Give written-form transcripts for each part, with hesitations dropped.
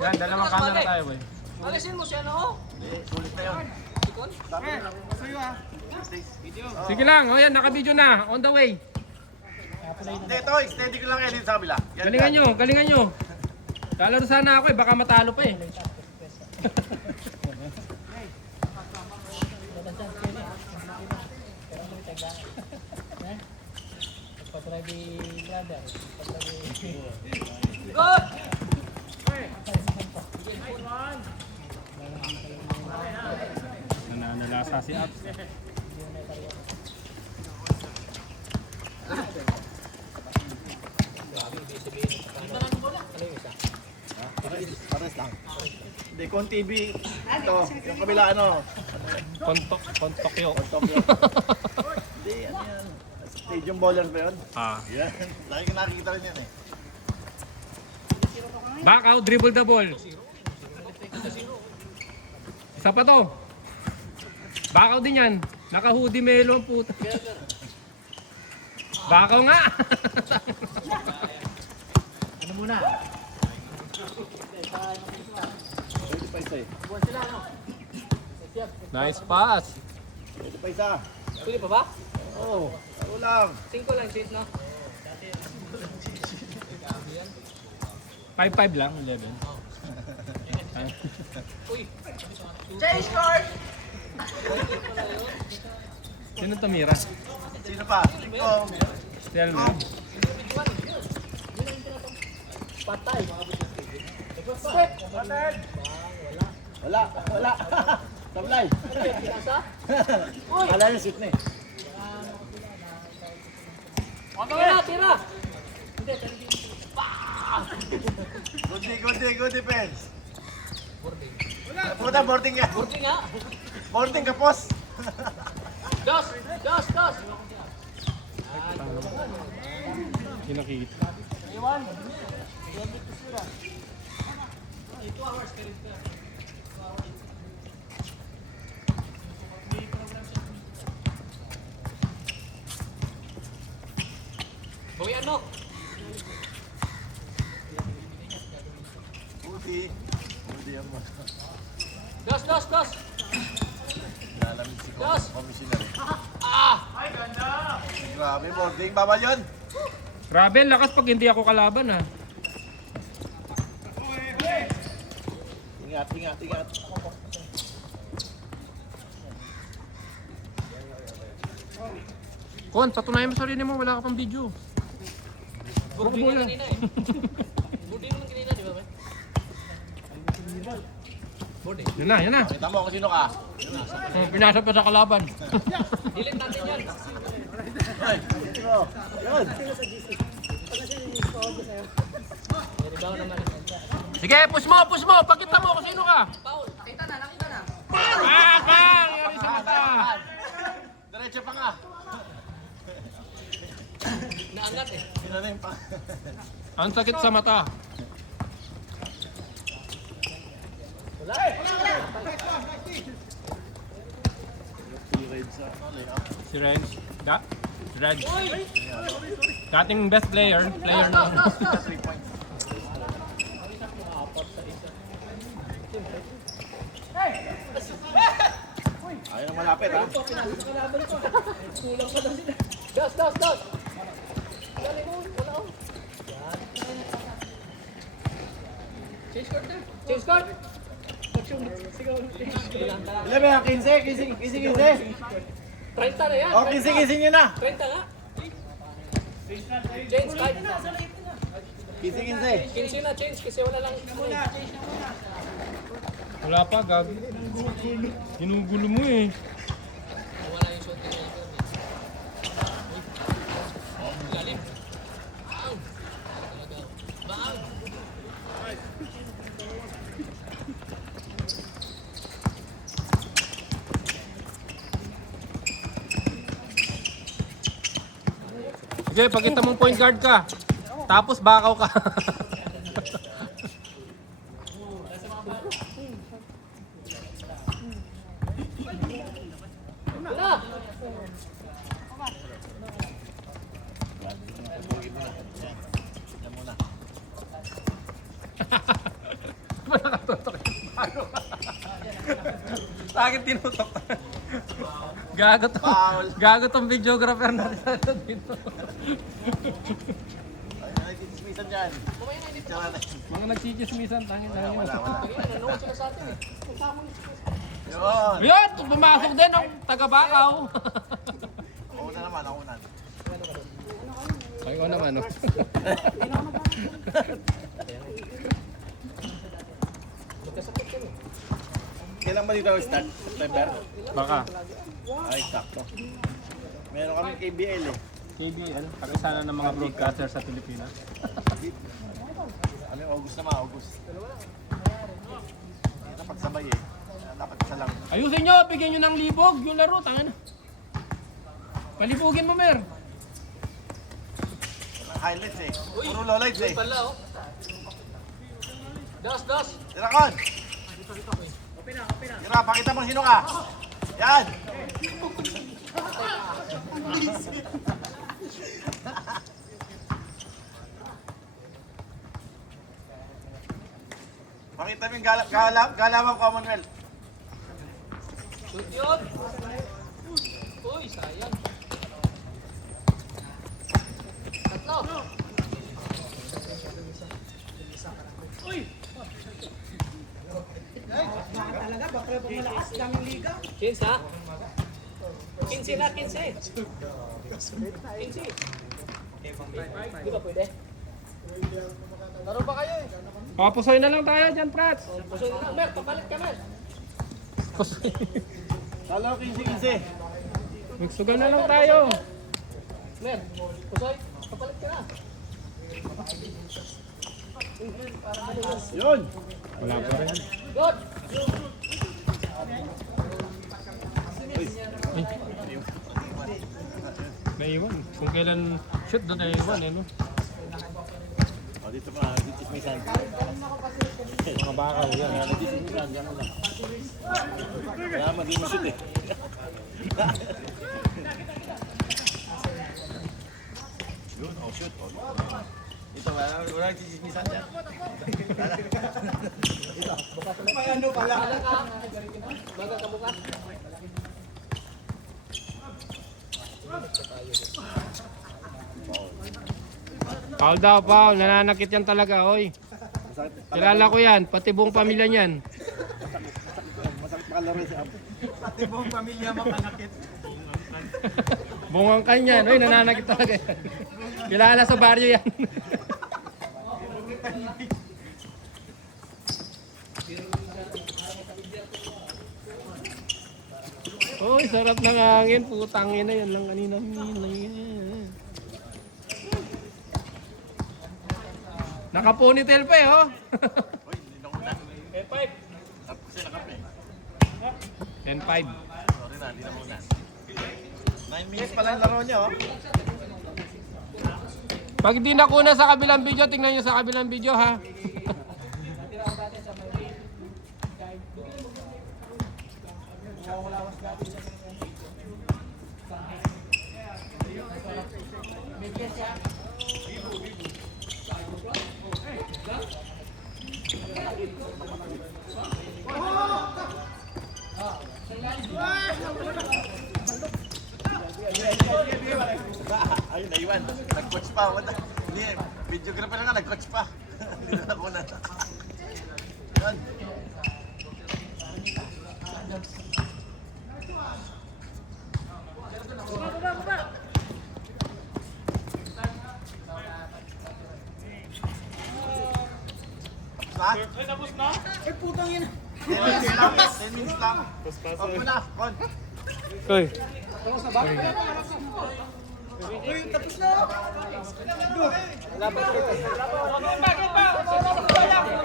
Yan, dalawang camera tayo, boy. Alisin mo siya, no? Sulit na yun. Ikon? Sige lang, o yan, naka-video na. On the way. Hindi, ito, steady ko lang yan dito sa kabila. Yan, Galingan nyo, galingan nyo. Lalaro sana ako eh, baka matalo pa eh. Good! Nananalasa si Abs. Pares lang. Hindi, kung TV, ito, yung kabila ano. Kontok yun. Tokyo. Hindi, ano yan. Stadium bowler ba yun? Ah. Yan. Lagi ko nakikita rin yan eh. Back out, dribble the ball. Isa pa to. Back out din yan. Naka-hoodie melo ang puta. Back out nga. Ano muna? Pwede pa isa eh. Buwan sila, no? Nice pass. Pwede pa isa. Pwede pa ba? Oo, ako lang. 5 lang, change, no? 5-5 lang, 11. Uy! Change court! Sino tumira? Sino pa? Ikaw. Tell me. Patay! Wala, wala. Tablay. Pinasa? Kala niya shoot na eh. Tira! Tira! Good defense. Puta, boarding nga. Burti nga! Boarding ka, pos. Dos! Dos! Dos! Kinakita. Bawian mo! Buti. Buti yan mo. Dos! Dos! Dos! Lalamig si Dos! commissioner eh. Ah! Grabe, boarding. Bawal yun. Rabel, lakas pag hindi ako kalaban ha. Ingat, ingat, ingat. Kon, patunayan mo sarili mo, wala ka pang video. Burdi nga kanina eh. Burdi naman kanina, di ba ba? Burdi. Yan na, yan na. Kita mo kung sino ka. Pinasa pa sa kalaban. Delete natin yan. Ay, sino? Yun. Rebound naman. Sige, push mo, push mo. Pakita mo kung sino ka. Paul! Nakita na, nakita na. Ah, bang! Yari sa mata. Diretso pa nga. Naangat eh. Sino na yung pa? Ang sakit sa mata. Wala. Si Renz. Renz. Dating best player Dos! na. Dos! Dos! Dos! 3 points. Ayaw na malapit ha. Dos! Dos! Dos! Galing mo. Wala ko. Change court na. Change court! Sigaw. Ilan ba yan? 15? 15? 30 na yan. Oh, 15 nyo na. 30 nga. Change 5. 15. 15 na change kasi wala lang. Wala pa, gag. Ginugulo mo eh. Wala yung shot niya. Lalim. Bang! Bang! Sige, pakita mong point guard ka. Tapos bakaw ka. Wala! Sa akin tinutok. Gago to. Foul. Gago tong videographer natin dito. Ay, nakikismisan dyan. Tsaka na. Mga nagchichismisan, tangin lang yun. Wala. Nanonood sila sa atin eh. Yun. Yun! Pumasok din ang taga-Bakaw. Ako na naman, ako na. Ay ko naman, no? Kailan ba dito start? September? Baka. Ay, sakto. Meron kami KBL eh. KBL, kakisana ng mga broadcaster sa Pilipinas. Ano yung August naman, August. Dapat sabay eh. Dapat isa lang. Ayusin nyo, bigyan nyo ng libog yung laro, tangin na. Palibugin mo, Mer. Highlights eh. Puro lowlights eh. Pala oh. Das. Tirakon! Tira, pakita mo sino ka. Yan! Pakita mo yung galawang Commonwealth. Shoot yun. Uy, sayang. Tatlo. Talaga, bakit pag malakas, daming liga. 15 ha? 15 na, 15. 15. Di ba pwede? Laro pa kayo eh. Papusoy na lang tayo dyan, Prats. Pusoy na lang. Mer, papalit ka Mer. Talo 15-15. Magsugal na lang tayo. Mer, pusoy, papalit ka na. Yun! Wala pa rin. Good. Naiwan. Kung kailan shoot doon naiwan, eh, no? O, dito pa, dito smisan. Mga Bakaw, yan. Dito smisan, dyan lang. Kaya hindi mo shoot eh. Yun, oh shoot. Dito, wala chismisan dyan. Dito. May ano pala. Baga ka buka. Paul daw, Paul. Nananakit yan talaga, oy. Masakit. Kilala ko yan. Pati buong pamilya niyan. Masakit makalaro si Apo. Pati buong pamilya mapanakit. Bungang kanyan. Oy, nananakit talaga yan. Kilala sa baryo yan. Oy, sarap ng hangin. Putang ina yan lang kanina. Naka-ponytail pa eh, oh. Uy, hindi na una. F5. Tapos kasi nakape. 10-5. Sorry na, hindi na muna. 9 minutes pa lang laro niya, oh. Pag hindi nakuna sa kabilang video, tingnan nyo sa kabilang video, ha. Ayun, naiwan. Nag-coach pa. Hindi, videographer nga, nag-coach pa. Hindi na nakuna. Yan. Tapos na? Ay, putang ina. 10 minutes lang. Off mo na, Con. Oy.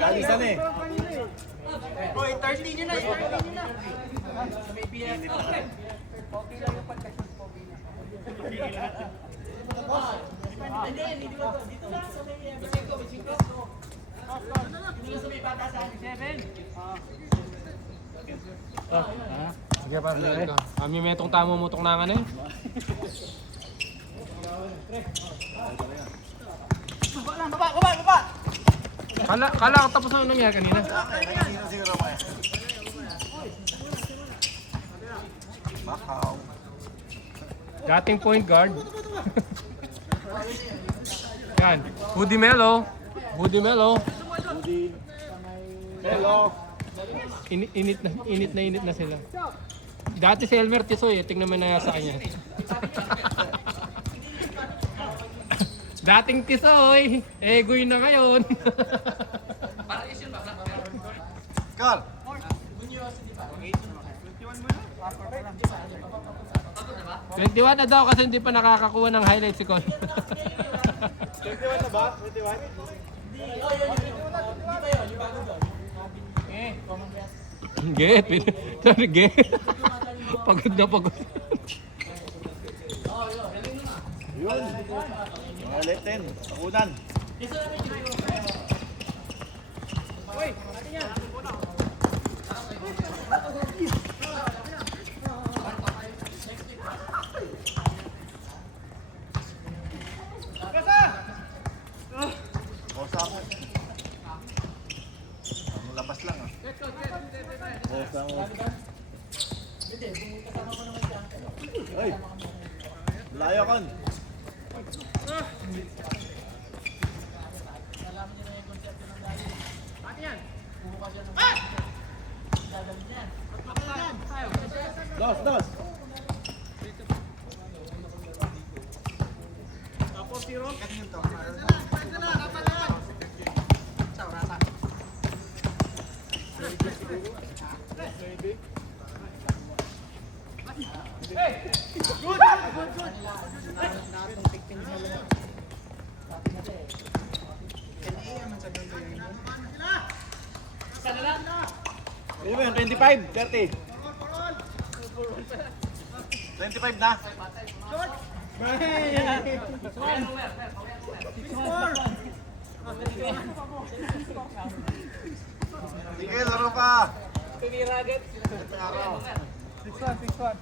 Alisan eh. Hoy, 30 nyo na, 30 nyo na. Hindi, hindi ba to? Dito na, sa may Bichingko. Dito na sa may bata sa 7. Sige pa, sige. Kami may itong tamo mo itong nangan eh. Baba! Kala ko tapos na nangyari kanina. Siguro mo eh. Macau. Dating point guard. Yan. Woody Melo. Woody Melo. Udi. Hello. Init na sila. Dati si Elmer Tisoy, tingnan mo na sa kanya. Dating Tisoy, egoy na ngayon. Carl. 21 na daw kasi hindi pa nakakakuha ng highlights si Con. 21 na ba? 21? Get. Sorry, get. Pagod na pagod. Yun. Mga leten. Sakunan. Kosa mo. Ang labas lang ah. Kosa mo. Ay! Layo kon. Dos. Ano ba yun? 25? 30? 25 na? Sige, laro pa! Tumira agad. Araw. 6-1.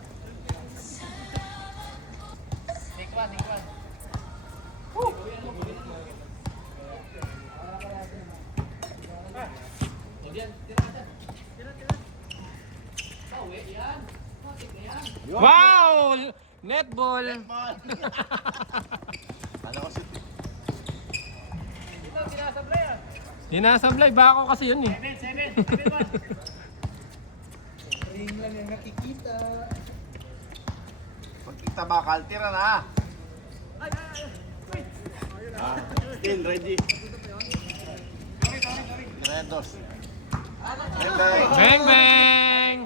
Wow! Netball! Ano ko si... Dinasablay, bako kasi yun eh. Ring lang yung nakikita. Pag kita bakal, tira na! Still ready. Redos. Bang bang!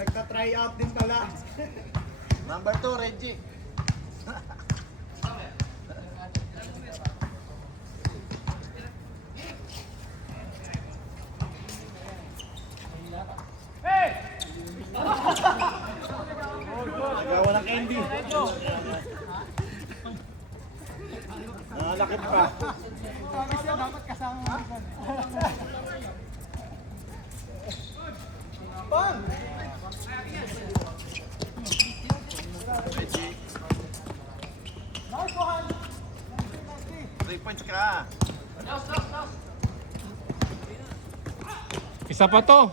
Nagka-try out din pala. Number 2, Reggie. Nagawa ng candy. Nangalakit pa. Sabi siya dapat kasama mo. Bang! Reggie. Nice one! 3 points ka. Isa pa to.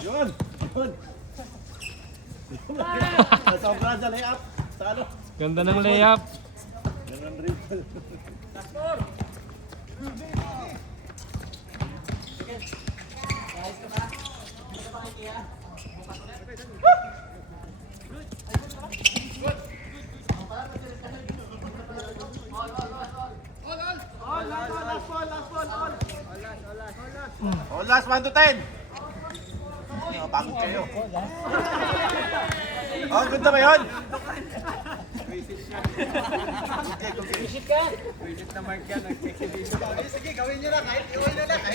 Yun. Nasobra sa layup. Sa ano? Ganda ng layup. Ganun dribble. Oh, last 1 to 10. mapagod kayo. Oh, ganda ba yun? Isip ka. Sige, gawin nyo na kahit iuwi na lang.